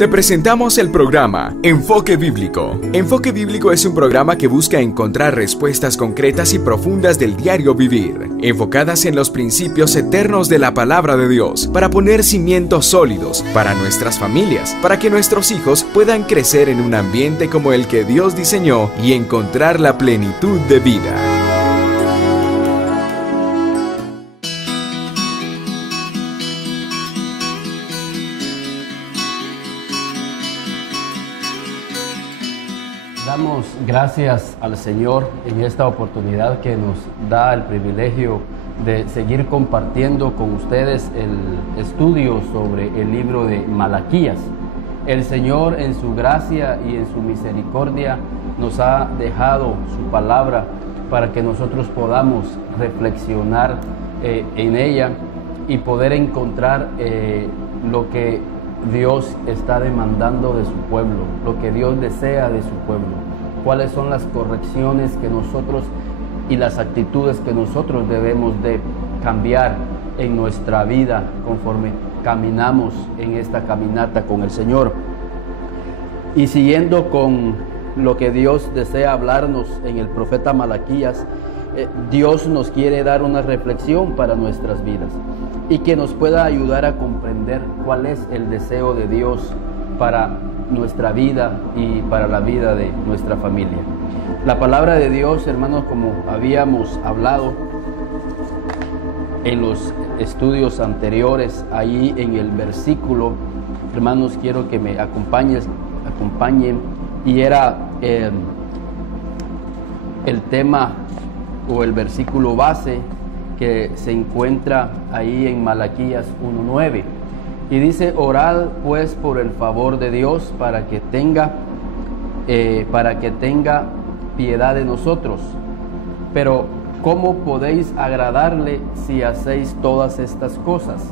Te presentamos el programa Enfoque Bíblico. Enfoque Bíblico es un programa que busca encontrar respuestas concretas y profundas del diario vivir, enfocadas en los principios eternos de la palabra de Dios, para poner cimientos sólidos para nuestras familias, para que nuestros hijos puedan crecer en un ambiente como el que Dios diseñó y encontrar la plenitud de vida. Damos gracias al Señor en esta oportunidad que nos da el privilegio de seguir compartiendo con ustedes el estudio sobre el libro de Malaquías. El Señor en su gracia y en su misericordia nos ha dejado su palabra para que nosotros podamos reflexionar en ella y poder encontrar lo que Dios está demandando de su pueblo, lo que Dios desea de su pueblo, cuáles son las correcciones que nosotros y las actitudes que nosotros debemos de cambiar en nuestra vida conforme caminamos en esta caminata con el Señor. Y siguiendo con lo que Dios desea hablarnos en el profeta Malaquías, Dios nos quiere dar una reflexión para nuestras vidas y que nos pueda ayudar a comprender cuál es el deseo de Dios para nuestra vida y para la vida de nuestra familia. La palabra de Dios, hermanos, como habíamos hablado en los estudios anteriores, ahí en el versículo, hermanos, quiero que me acompañen, y era el tema o el versículo base que se encuentra ahí en Malaquías 1:9, y dice: orad pues por el favor de Dios para que tenga piedad de nosotros. Pero ¿cómo podéis agradarle si hacéis todas estas cosas?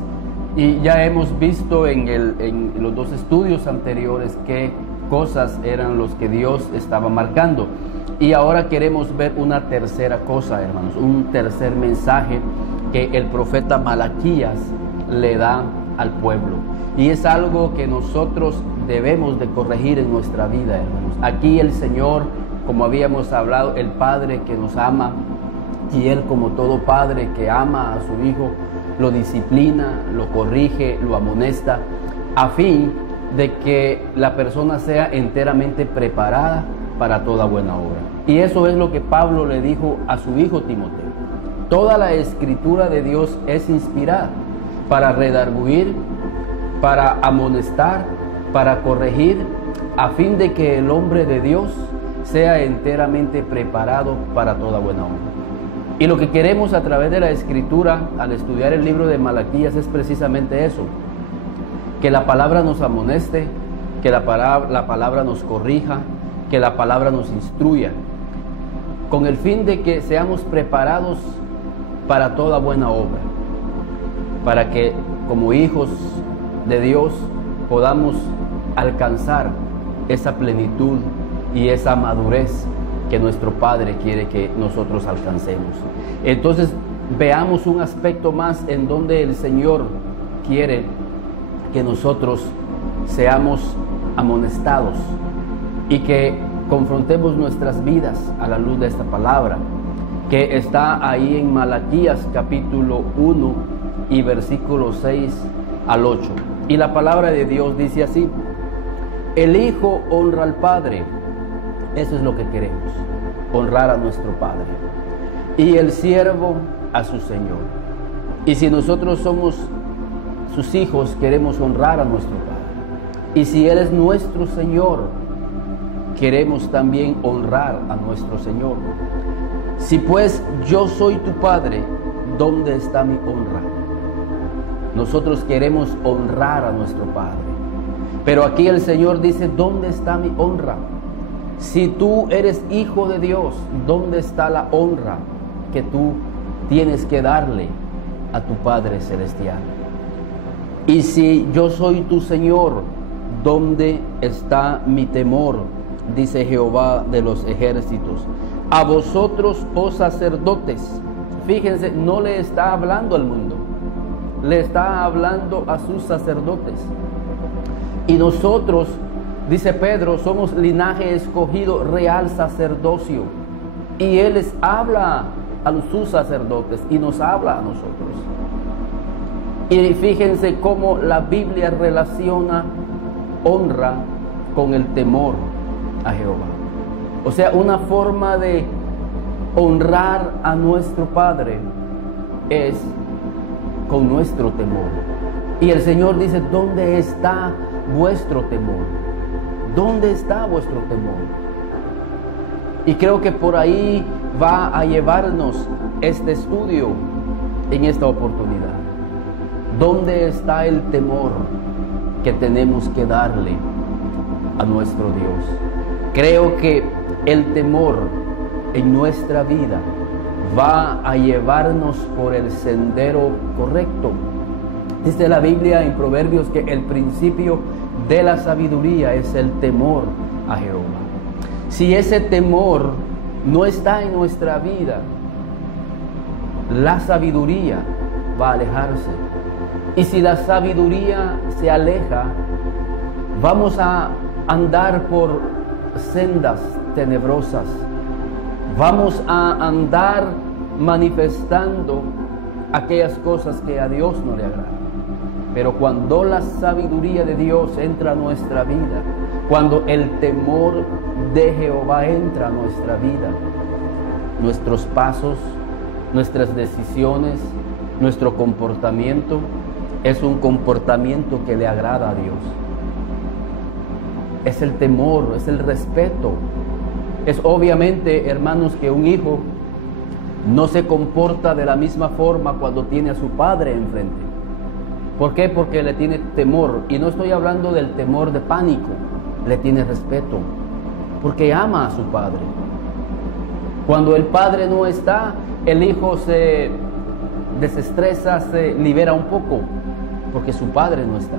Y ya hemos visto en los dos estudios anteriores qué cosas eran los que Dios estaba marcando. Y ahora queremos ver una tercera cosa, hermanos, un tercer mensaje que el profeta Malaquías le da al pueblo. Y es algo que nosotros debemos de corregir en nuestra vida, hermanos. Aquí el Señor, como habíamos hablado, el Padre que nos ama, y Él, como todo padre que ama a su hijo, lo disciplina, lo corrige, lo amonesta, a fin de que la persona sea enteramente preparada para toda buena obra. Y eso es lo que Pablo le dijo a su hijo Timoteo. Toda la escritura de Dios es inspirada para redarguir, para amonestar, para corregir, a fin de que el hombre de Dios sea enteramente preparado para toda buena obra. Y lo que queremos a través de la escritura, al estudiar el libro de Malaquías, es precisamente eso: que la palabra nos amoneste, que la palabra nos corrija, que la palabra nos instruya, con el fin de que seamos preparados para toda buena obra, para que como hijos de Dios podamos alcanzar esa plenitud y esa madurez que nuestro Padre quiere que nosotros alcancemos. Entonces veamos un aspecto más en donde el Señor quiere que nosotros seamos amonestados y que confrontemos nuestras vidas a la luz de esta palabra que está ahí en Malaquías capítulo 1 y versículos 6 al 8. Y la palabra de Dios dice así: el Hijo honra al Padre. Eso es lo que queremos, honrar a nuestro Padre, y el siervo a su Señor. Y si nosotros somos sus hijos, queremos honrar a nuestro Padre. Y si Él es nuestro Señor, queremos también honrar a nuestro Señor. Si pues yo soy tu Padre, ¿dónde está mi honra? Nosotros queremos honrar a nuestro Padre, pero aquí el Señor dice: ¿dónde está mi honra? Si tú eres hijo de Dios, ¿dónde está la honra que tú tienes que darle a tu Padre Celestial? Y si yo soy tu Señor, ¿dónde está mi temor? Dice Jehová de los ejércitos. A vosotros, oh sacerdotes. Fíjense, no le está hablando al mundo, le está hablando a sus sacerdotes. Y nosotros, dice Pedro, somos linaje escogido, real sacerdocio. Y Él les habla a sus sacerdotes y nos habla a nosotros. Y fíjense cómo la Biblia relaciona honra con el temor a Jehová. O sea, una forma de honrar a nuestro Padre es con nuestro temor. Y el Señor dice, ¿dónde está vuestro temor? ¿Dónde está vuestro temor? Y creo que por ahí va a llevarnos este estudio en esta oportunidad. ¿Dónde está el temor que tenemos que darle a nuestro Dios? Creo que el temor en nuestra vida va a llevarnos por el sendero correcto. Dice la Biblia en Proverbios que el principio de la sabiduría es el temor a Jehová. Si ese temor no está en nuestra vida, la sabiduría va a alejarse. Y si la sabiduría se aleja, vamos a andar por sendas tenebrosas. Vamos a andar manifestando aquellas cosas que a Dios no le agradan. Pero cuando la sabiduría de Dios entra a nuestra vida, cuando el temor de Jehová entra a nuestra vida, nuestros pasos, nuestras decisiones, nuestro comportamiento es un comportamiento que le agrada a Dios. Es el temor, es el respeto. Es obviamente, hermanos, que un hijo no se comporta de la misma forma cuando tiene a su padre enfrente. ¿Por qué? Porque le tiene temor. Y no estoy hablando del temor de pánico. Le tiene respeto. Porque ama a su padre. Cuando el padre no está, el hijo se desestresa, se libera un poco. Porque su padre no está.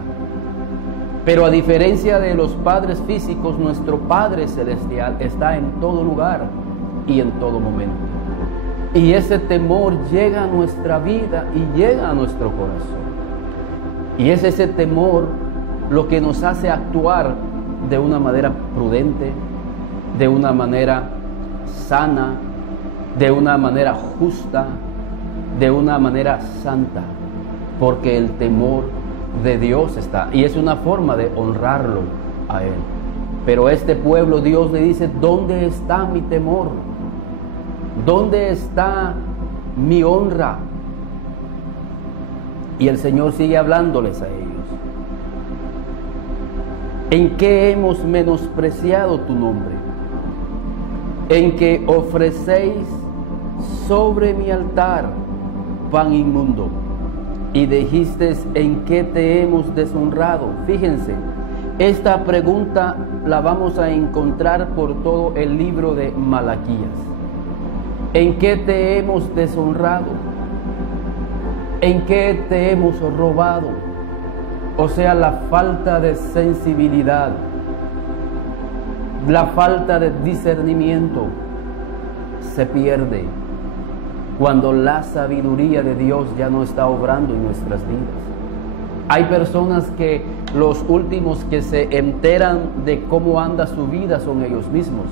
Pero a diferencia de los padres físicos, nuestro Padre Celestial está en todo lugar y en todo momento. Y ese temor llega a nuestra vida y llega a nuestro corazón. Y es ese temor lo que nos hace actuar de una manera prudente, de una manera sana, de una manera justa, de una manera santa. Porque el temor de Dios está, y es una forma de honrarlo a Él. Pero a este pueblo Dios le dice, ¿dónde está mi temor? ¿Dónde está mi honra? Y el Señor sigue hablándoles a ellos. ¿En qué hemos menospreciado tu nombre? En que ofrecéis sobre mi altar pan inmundo. Y dijiste, ¿en qué te hemos deshonrado? Fíjense, esta pregunta la vamos a encontrar por todo el libro de Malaquías. ¿En qué te hemos deshonrado? ¿En qué te hemos robado? O sea, la falta de sensibilidad, la falta de discernimiento se pierde cuando la sabiduría de Dios ya no está obrando en nuestras vidas. Hay personas que los últimos que se enteran de cómo anda su vida son ellos mismos,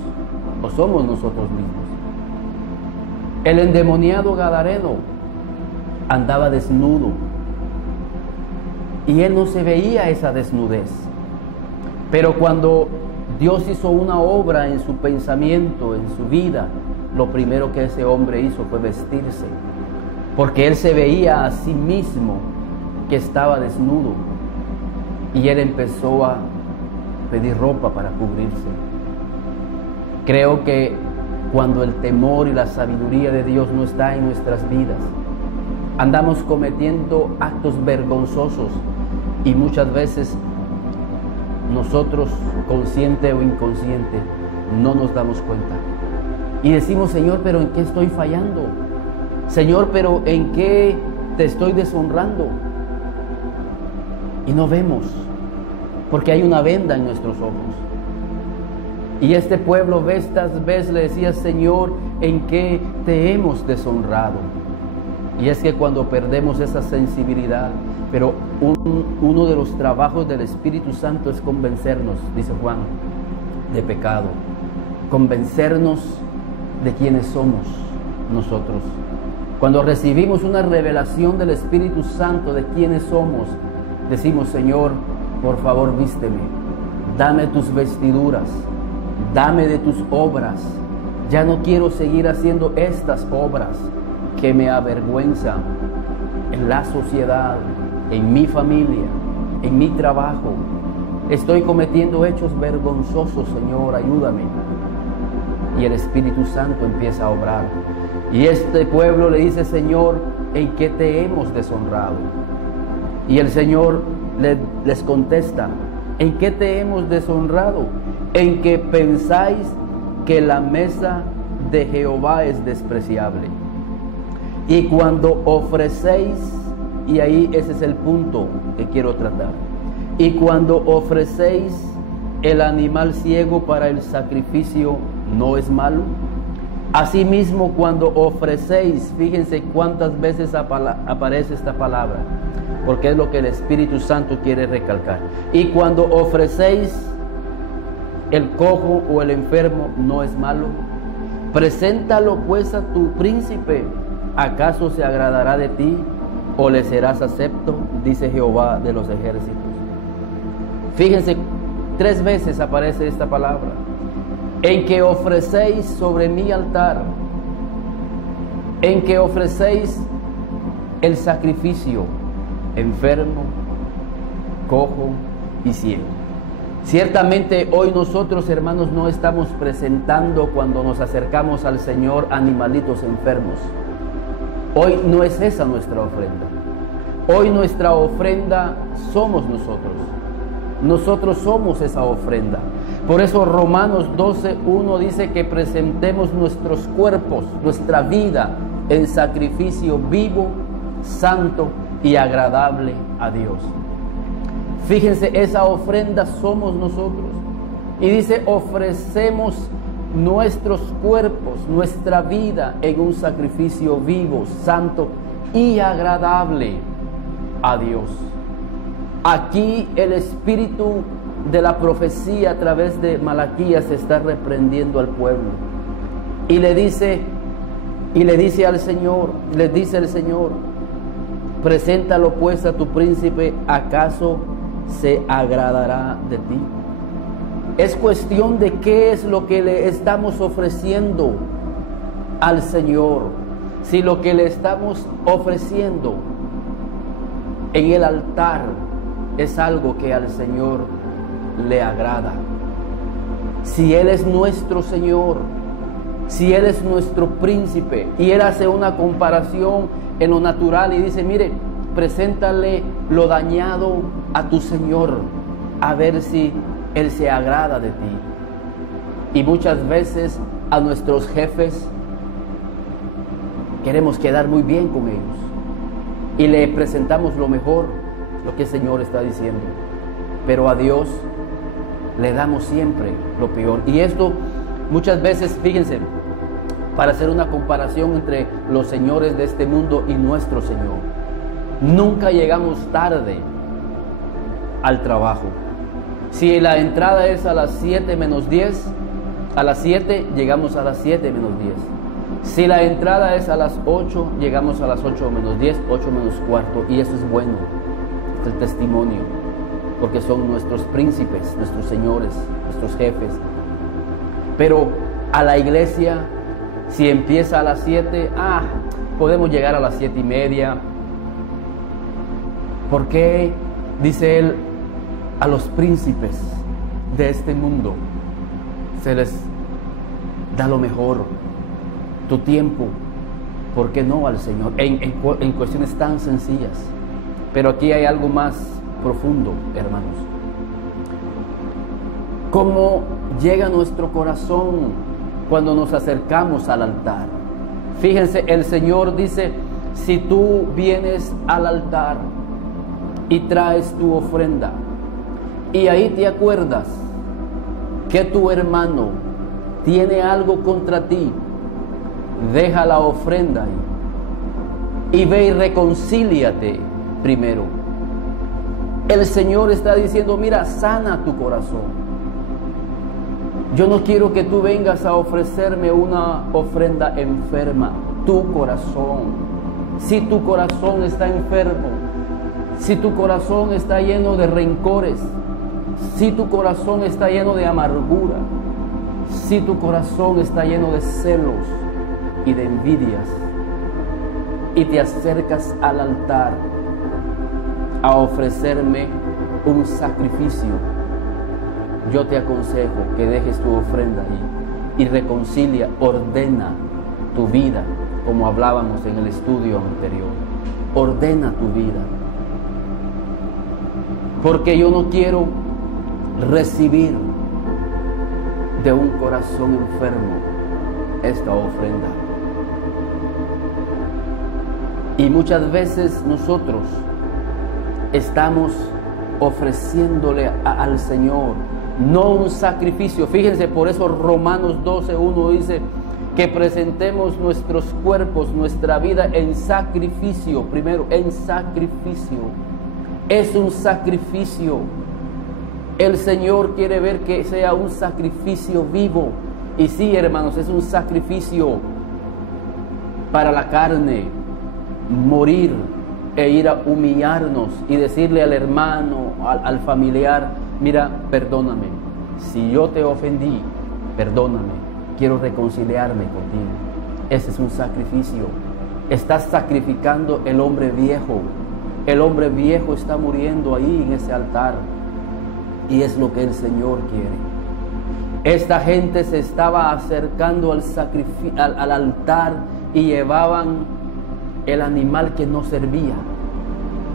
o somos nosotros mismos. El endemoniado gadareno andaba desnudo y él no se veía esa desnudez. Pero cuando Dios hizo una obra en su pensamiento, en su vida, lo primero que ese hombre hizo fue vestirse, porque él se veía a sí mismo que estaba desnudo y él empezó a pedir ropa para cubrirse. Creo que cuando el temor y la sabiduría de Dios no está en nuestras vidas, andamos cometiendo actos vergonzosos y muchas veces nosotros, consciente o inconsciente, no nos damos cuenta. Y decimos, Señor, pero ¿en qué estoy fallando? Señor, pero ¿en qué te estoy deshonrando? Y no vemos, porque hay una venda en nuestros ojos. Y este pueblo vez tras vez le decía, Señor, ¿en qué te hemos deshonrado? Y es que cuando perdemos esa sensibilidad, Pero uno de los trabajos del Espíritu Santo es convencernos, dice Juan, de pecado, convencernos de quiénes somos nosotros. Cuando recibimos una revelación del Espíritu Santo de quiénes somos, decimos: Señor, por favor, vísteme, dame tus vestiduras, dame de tus obras. Ya no quiero seguir haciendo estas obras que me avergüenzan en la sociedad, en mi familia, en mi trabajo. Estoy cometiendo hechos vergonzosos, Señor, ayúdame. Y el Espíritu Santo empieza a obrar. Y este pueblo le dice: Señor, ¿en qué te hemos deshonrado? Y el Señor les contesta: ¿en qué te hemos deshonrado? En que pensáis que la mesa de Jehová es despreciable. Y cuando ofrecéis, y ahí ese es el punto que quiero tratar, y cuando ofrecéis el animal ciego para el sacrificio, ¿no es malo? Asimismo, cuando ofrecéis, fíjense cuántas veces aparece esta palabra, porque es lo que el Espíritu Santo quiere recalcar. Y cuando ofrecéis el cojo o el enfermo, ¿no es malo? Preséntalo pues a tu príncipe. ¿Acaso se agradará de ti o le serás acepto? Dice Jehová de los ejércitos. Fíjense, 3 veces aparece esta palabra. En que ofrecéis sobre mi altar, en que ofrecéis el sacrificio, enfermo, cojo y ciego. Ciertamente hoy nosotros, hermanos, no estamos presentando, cuando nos acercamos al Señor, animalitos enfermos. Hoy no es esa nuestra ofrenda. Hoy nuestra ofrenda somos nosotros. Nosotros somos esa ofrenda. Por eso Romanos 12:1 dice que presentemos nuestros cuerpos, nuestra vida, en sacrificio vivo, santo y agradable a Dios. Fíjense, esa ofrenda somos nosotros. Y dice: ofrecemos nuestros cuerpos, nuestra vida en un sacrificio vivo, santo y agradable a Dios. Aquí el espíritu de la profecía a través de Malaquías está reprendiendo al pueblo y le dice al Señor, le dice el Señor: preséntalo pues a tu príncipe, ¿acaso se agradará de ti? Es cuestión de qué es lo que le estamos ofreciendo al Señor. Si lo que le estamos ofreciendo en el altar es algo que al Señor le agrada. Si Él es nuestro Señor, si Él es nuestro príncipe, y Él hace una comparación en lo natural y dice: mire, preséntale lo dañado a tu Señor, a ver si Él se agrada de ti. Y muchas veces a nuestros jefes queremos quedar muy bien con ellos y le presentamos lo mejor, lo que el Señor está diciendo, pero a Dios le damos siempre lo peor. Y esto muchas veces, fíjense, para hacer una comparación entre los señores de este mundo y nuestro Señor, nunca llegamos tarde al trabajo. Si la entrada es a las 7 menos 10, a las 7 llegamos a las 7 menos 10. Si la entrada es a las 8, llegamos a las 8 menos 10, 8 menos cuarto, y eso es bueno, es el testimonio, porque son nuestros príncipes, nuestros señores, nuestros jefes. Pero a la iglesia, si empieza a las 7, podemos llegar a las 7 y media. ¿Por qué? Dice él: a los príncipes de este mundo se les da lo mejor, tu tiempo. ¿Por qué no al Señor? En cuestiones tan sencillas. Pero aquí hay algo más profundo, hermanos. ¿Cómo llega nuestro corazón cuando nos acercamos al altar? Fíjense, el Señor dice: si tú vienes al altar y traes tu ofrenda, y ahí te acuerdas que tu hermano tiene algo contra ti, deja la ofrenda ahí y ve y reconcíliate primero. El Señor está diciendo, mira, sana tu corazón. Yo no quiero que tú vengas a ofrecerme una ofrenda enferma. Tu corazón. Si tu corazón está enfermo, si tu corazón está lleno de rencores, si tu corazón está lleno de amargura, si tu corazón está lleno de celos y de envidias, y te acercas al altar a ofrecerme un sacrificio, yo te aconsejo que dejes tu ofrenda ahí y reconcilia, ordena tu vida, como hablábamos en el estudio anterior. Ordena tu vida, porque yo no quiero recibir de un corazón enfermo esta ofrenda. Y muchas veces nosotros estamos ofreciéndole al Señor no un sacrificio. Fíjense, por eso Romanos 12:1 dice que presentemos nuestros cuerpos, nuestra vida en sacrificio. Primero, en sacrificio. Es un sacrificio. El Señor quiere ver que sea un sacrificio vivo. Y sí, hermanos, es un sacrificio para la carne, morir e ir a humillarnos y decirle al hermano, al familiar, mira, perdóname, si yo te ofendí, perdóname, quiero reconciliarme contigo. Ese es un sacrificio. Estás sacrificando el hombre viejo. El hombre viejo está muriendo ahí en ese altar. Y es lo que el Señor quiere. Esta gente se estaba acercando al altar y llevaban el animal que no servía,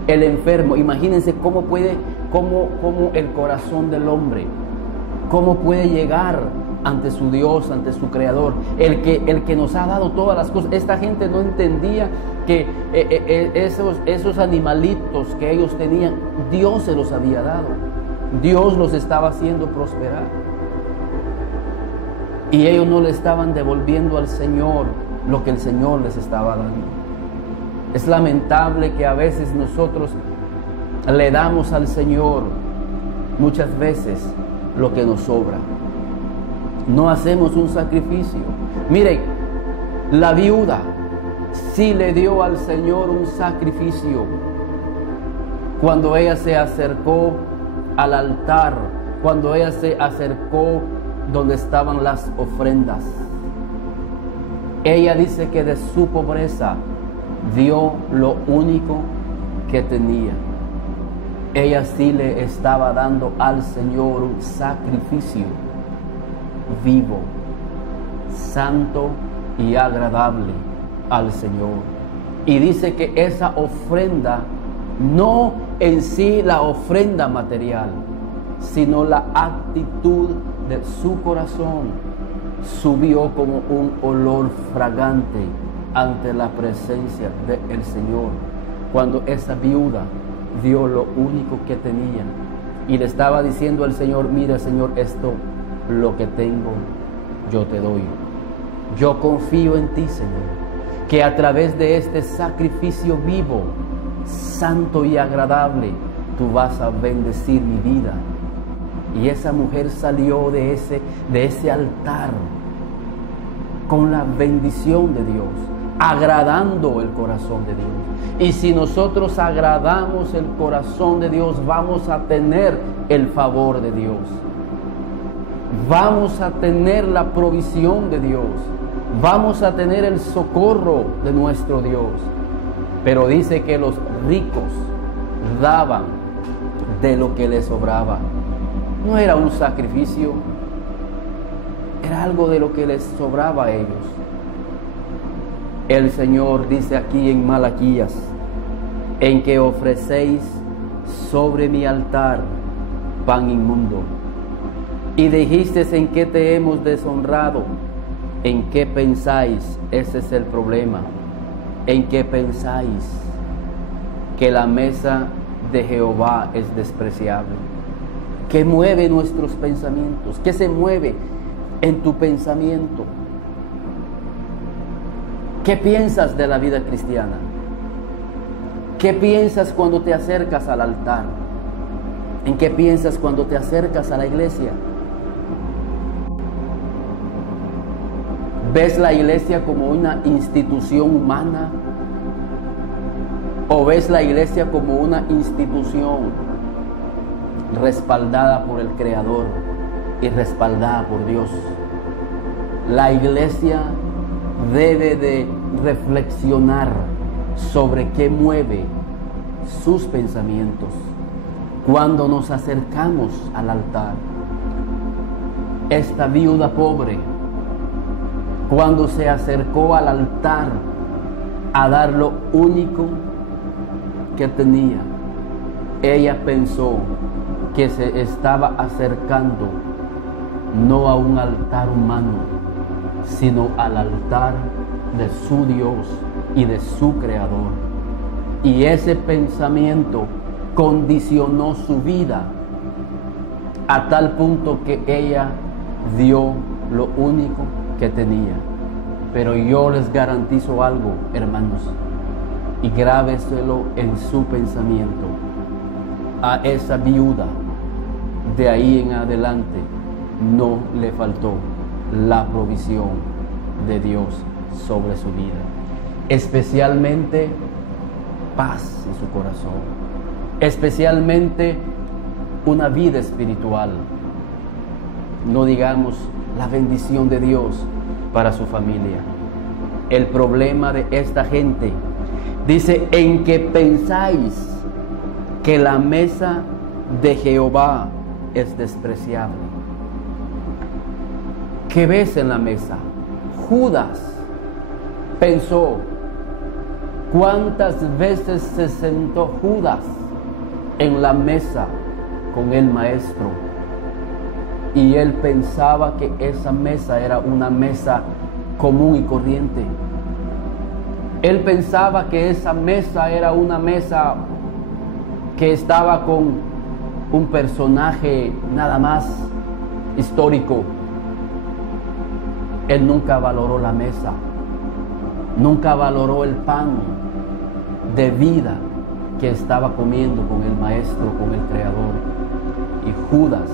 el enfermo. Imagínense cómo el corazón del hombre, cómo puede llegar ante su Dios, ante su Creador, el que nos ha dado todas las cosas. Esta gente no entendía que esos animalitos que ellos tenían, Dios se los había dado. Dios los estaba haciendo prosperar. Y ellos no le estaban devolviendo al Señor lo que el Señor les estaba dando. Es lamentable que a veces nosotros le damos al Señor muchas veces lo que nos sobra. No hacemos un sacrificio. Miren, la viuda sí le dio al Señor un sacrificio cuando ella se acercó al altar, cuando ella se acercó donde estaban las ofrendas. Ella dice que de su pobreza dio lo único que tenía. Ella sí le estaba dando al Señor un sacrificio vivo, santo y agradable al Señor. Y dice que esa ofrenda, no en sí la ofrenda material, sino la actitud de su corazón, subió como un olor fragante ante la presencia del Señor. Cuando esa viuda dio lo único que tenía y le estaba diciendo al Señor, mira Señor, esto lo que tengo yo te doy. Yo confío en ti, Señor, que a través de este sacrificio vivo, santo y agradable, tú vas a bendecir mi vida. Y esa mujer salió de ese altar con la bendición de Dios, agradando el corazón de Dios. Y si nosotros agradamos el corazón de Dios, vamos a tener el favor de Dios. Vamos a tener la provisión de Dios. Vamos a tener el socorro de nuestro Dios. Pero dice que los ricos daban de lo que les sobraba. No era un sacrificio, era algo de lo que les sobraba a ellos. El Señor dice aquí en Malaquías, en que ofrecéis sobre mi altar pan inmundo. Y dijisteis, ¿en qué te hemos deshonrado? ¿En qué pensáis? Ese es el problema. ¿En qué pensáis? Que la mesa de Jehová es despreciable. ¿Qué mueve nuestros pensamientos? ¿Qué se mueve en tu pensamiento? ¿Qué piensas de la vida cristiana? ¿Qué piensas cuando te acercas al altar? ¿En qué piensas cuando te acercas a la iglesia? ¿Ves la iglesia como una institución humana? ¿O ves la iglesia como una institución respaldada por el Creador y respaldada por Dios? La iglesia debe de reflexionar sobre qué mueve sus pensamientos cuando nos acercamos al altar. Esta viuda pobre, cuando se acercó al altar a dar lo único que tenía, ella pensó que se estaba acercando no a un altar humano, sino al altar de su Dios y de su Creador. Y ese pensamiento condicionó su vida a tal punto que ella dio lo único que tenía. Pero yo les garantizo algo, hermanos, y grábeselo en su pensamiento. A esa viuda, de ahí en adelante, no le faltó la provisión de Dios sobre su vida, especialmente paz en su corazón, especialmente una vida espiritual, no digamos la bendición de Dios para su familia. El problema de esta gente, dice, en que pensáis que la mesa de Jehová es despreciable. ¿Qué ves en la mesa? Judas pensó, ¿cuántas veces se sentó Judas en la mesa con el maestro? Y él pensaba que esa mesa era una mesa común y corriente. Él pensaba que esa mesa era una mesa que estaba con un personaje nada más histórico. Él nunca valoró la mesa, nunca valoró el pan de vida que estaba comiendo con el maestro, con el Creador. Y Judas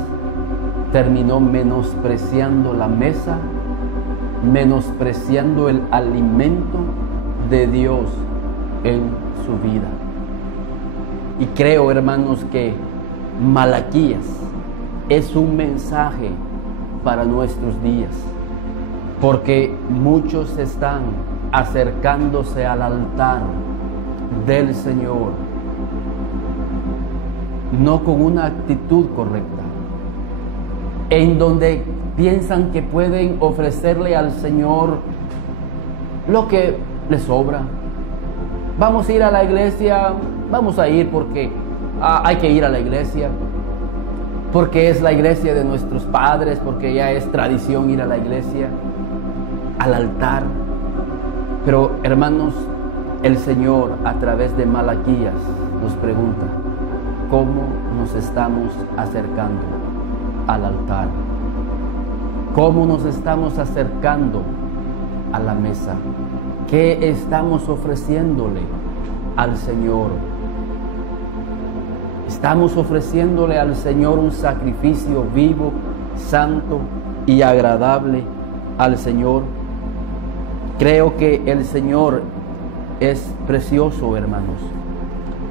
terminó menospreciando la mesa, menospreciando el alimento de Dios en su vida. Y creo, hermanos, que Malaquías es un mensaje para nuestros días, porque muchos están acercándose al altar del Señor no con una actitud correcta, en donde piensan que pueden ofrecerle al Señor lo que les sobra. Vamos a ir a la iglesia, vamos a ir porque hay que ir a la iglesia, porque es la iglesia de nuestros padres, porque ya es tradición ir a la iglesia, al altar. Pero hermanos, el Señor a través de Malaquías nos pregunta, ¿cómo nos estamos acercando al altar? ¿Cómo nos estamos acercando a la mesa? ¿Qué estamos ofreciéndole al Señor? ¿Estamos ofreciéndole al Señor un sacrificio vivo, santo y agradable al Señor? Creo que el Señor es precioso, hermanos,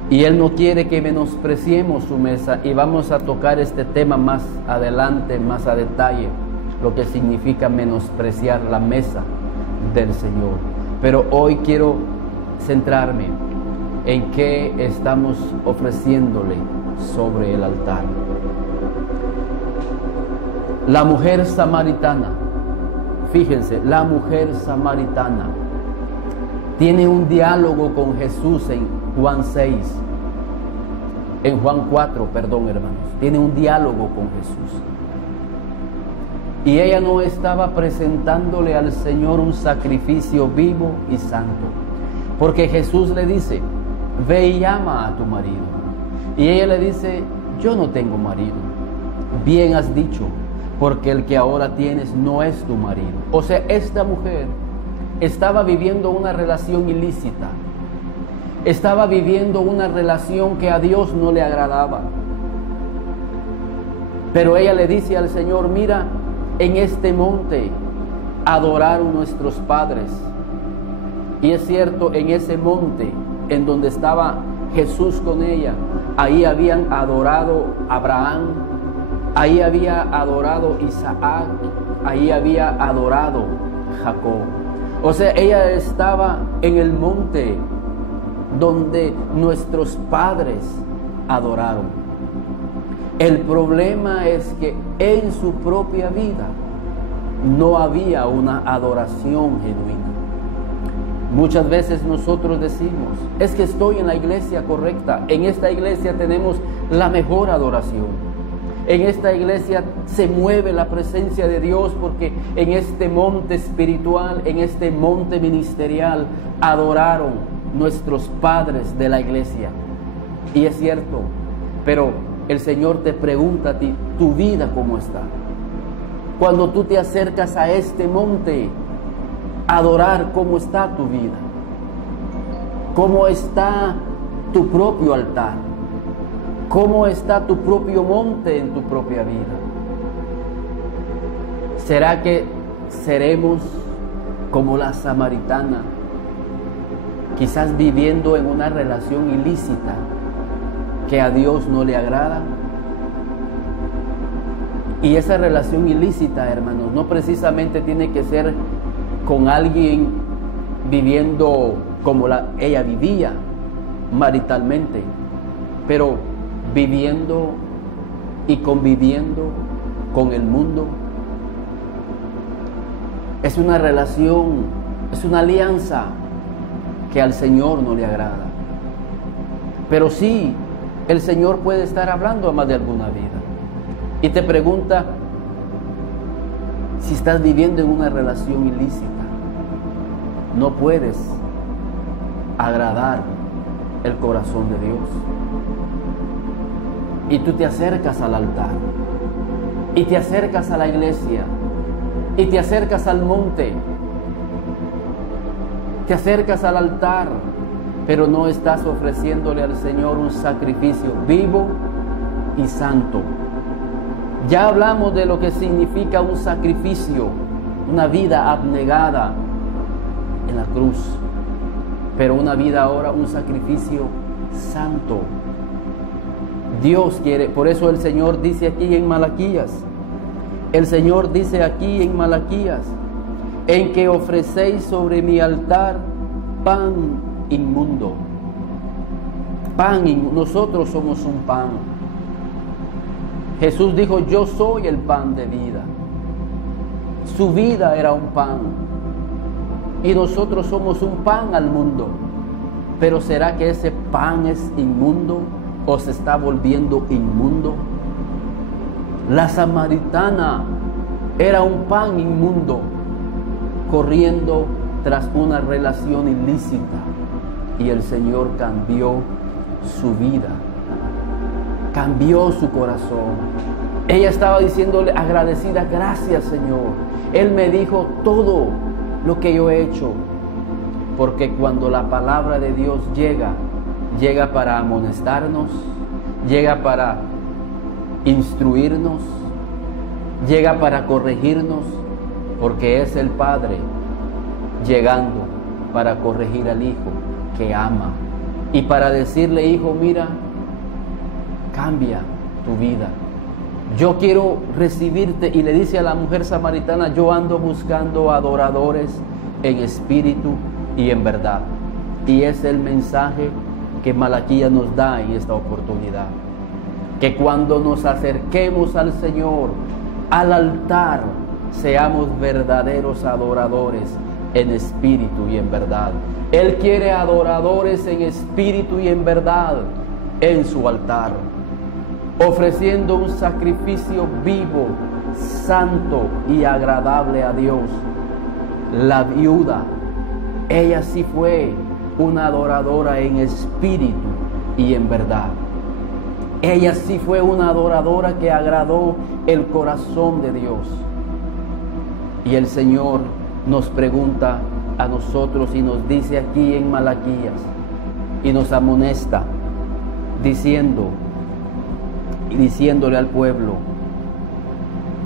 y Él no quiere que menospreciemos su mesa, y vamos a tocar este tema más adelante, más a detalle, lo que significa menospreciar la mesa del Señor. Pero hoy quiero centrarme en qué estamos ofreciéndole sobre el altar. La mujer samaritana, fíjense, la mujer samaritana tiene un diálogo con Jesús en Juan 6, en Juan 4, perdón, hermanos, tiene un diálogo con Jesús. Y ella no estaba presentándole al Señor un sacrificio vivo y santo, porque Jesús le dice, ve y llama a tu marido. Y ella le dice, yo no tengo marido. Bien has dicho, porque el que ahora tienes no es tu marido. O sea, esta mujer estaba viviendo una relación ilícita, estaba viviendo una relación que a Dios no le agradaba. Pero ella le dice al Señor: mira, en este monte adoraron nuestros padres. Y es cierto, en ese monte en donde estaba Jesús con ella, ahí habían adorado a Abraham, ahí había adorado Isaac, ahí había adorado Jacob. O sea, ella estaba en el monte donde nuestros padres adoraron. El problema es que en su propia vida no había una adoración genuina. Muchas veces nosotros decimos: es que estoy en la iglesia correcta, en esta iglesia tenemos la mejor adoración, en esta iglesia se mueve la presencia de Dios, porque en este monte espiritual, en este monte ministerial, adoraron nuestros padres de la iglesia. Y es cierto, pero el Señor te pregunta a ti: ¿tu vida cómo está? Cuando tú te acercas a este monte a adorar, ¿cómo está tu vida? ¿Cómo está tu propio altar? ¿Cómo está tu propio monte en tu propia vida? ¿Será que seremos como la samaritana, quizás viviendo en una relación ilícita que a Dios no le agrada? Y esa relación ilícita, hermanos, no precisamente tiene que ser con alguien viviendo como ella vivía maritalmente, pero viviendo y conviviendo con el mundo. Es una relación, es una alianza que al Señor no le agrada. Pero sí, el Señor puede estar hablando a más de alguna vida y te pregunta si estás viviendo en una relación ilícita. No puedes agradar el corazón de Dios. Y tú te acercas al altar, y te acercas a la iglesia, y te acercas al monte, te acercas al altar, pero no estás ofreciéndole al Señor un sacrificio vivo y santo. Ya hablamos de lo que significa un sacrificio, una vida abnegada en la cruz, pero una vida ahora, un sacrificio santo. Dios quiere, por eso el Señor dice aquí en Malaquías, el Señor dice aquí en Malaquías: en que ofrecéis sobre mi altar pan inmundo. Pan inmundo. Nosotros somos un pan. Jesús dijo: yo soy el pan de vida. Su vida era un pan. Y nosotros somos un pan al mundo. Pero ¿será que ese pan es inmundo o se está volviendo inmundo? La samaritana era un pan inmundo, corriendo tras una relación ilícita, y el Señor cambió su vida, cambió su corazón. Ella estaba diciéndole agradecida: gracias, Señor, Él me dijo todo lo que yo he hecho. Porque cuando la palabra de Dios llega para amonestarnos, llega para instruirnos, llega para corregirnos, porque es el Padre llegando para corregir al Hijo que ama y para decirle: hijo, mira, cambia tu vida, yo quiero recibirte. Y le dice a la mujer samaritana: yo ando buscando adoradores en espíritu y en verdad. Y es el mensaje que Malaquías nos da en esta oportunidad, que cuando nos acerquemos al Señor, al altar, seamos verdaderos adoradores en espíritu y en verdad. Él quiere adoradores en espíritu y en verdad en su altar, ofreciendo un sacrificio vivo, santo y agradable a Dios. La viuda, ella sí fue una adoradora en espíritu y en verdad. Ella sí fue una adoradora que agradó el corazón de Dios. Y el Señor nos pregunta a nosotros y nos dice aquí en Malaquías, y nos amonesta diciéndole al pueblo: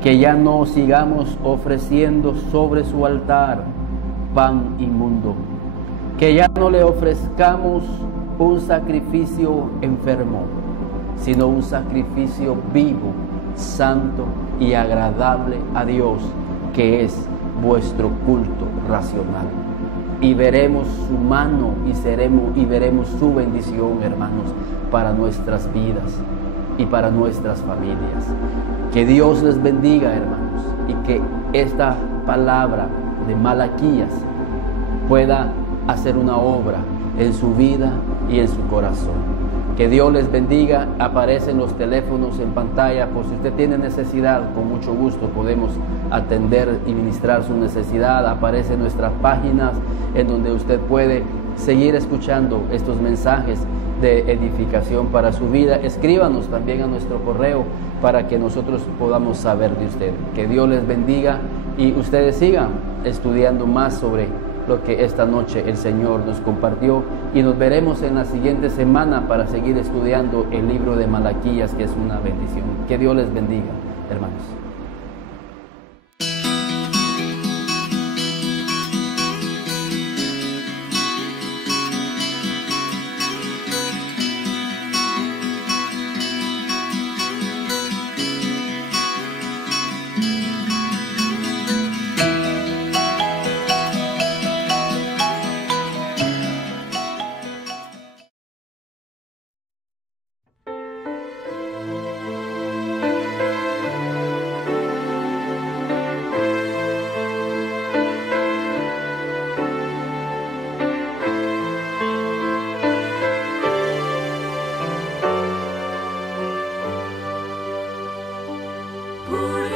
que ya no sigamos ofreciendo sobre su altar pan inmundo, que ya no le ofrezcamos un sacrificio enfermo, sino un sacrificio vivo, santo y agradable a Dios, que es vuestro culto racional. Y veremos su mano y veremos su bendición, hermanos, para nuestras vidas y para nuestras familias. Que Dios les bendiga, hermanos, y que esta palabra de Malaquías pueda hacer una obra en su vida y en su corazón. Que Dios les bendiga. Aparecen los teléfonos en pantalla, por si usted tiene necesidad, con mucho gusto podemos atender y ministrar su necesidad. Aparecen nuestras páginas en donde usted puede seguir escuchando estos mensajes de edificación para su vida. Escríbanos también a nuestro correo para que nosotros podamos saber de usted. Que Dios les bendiga y ustedes sigan estudiando más sobre lo que esta noche el Señor nos compartió, y nos veremos en la siguiente semana para seguir estudiando el libro de Malaquías, que es una bendición. Que Dios les bendiga, hermanos. Por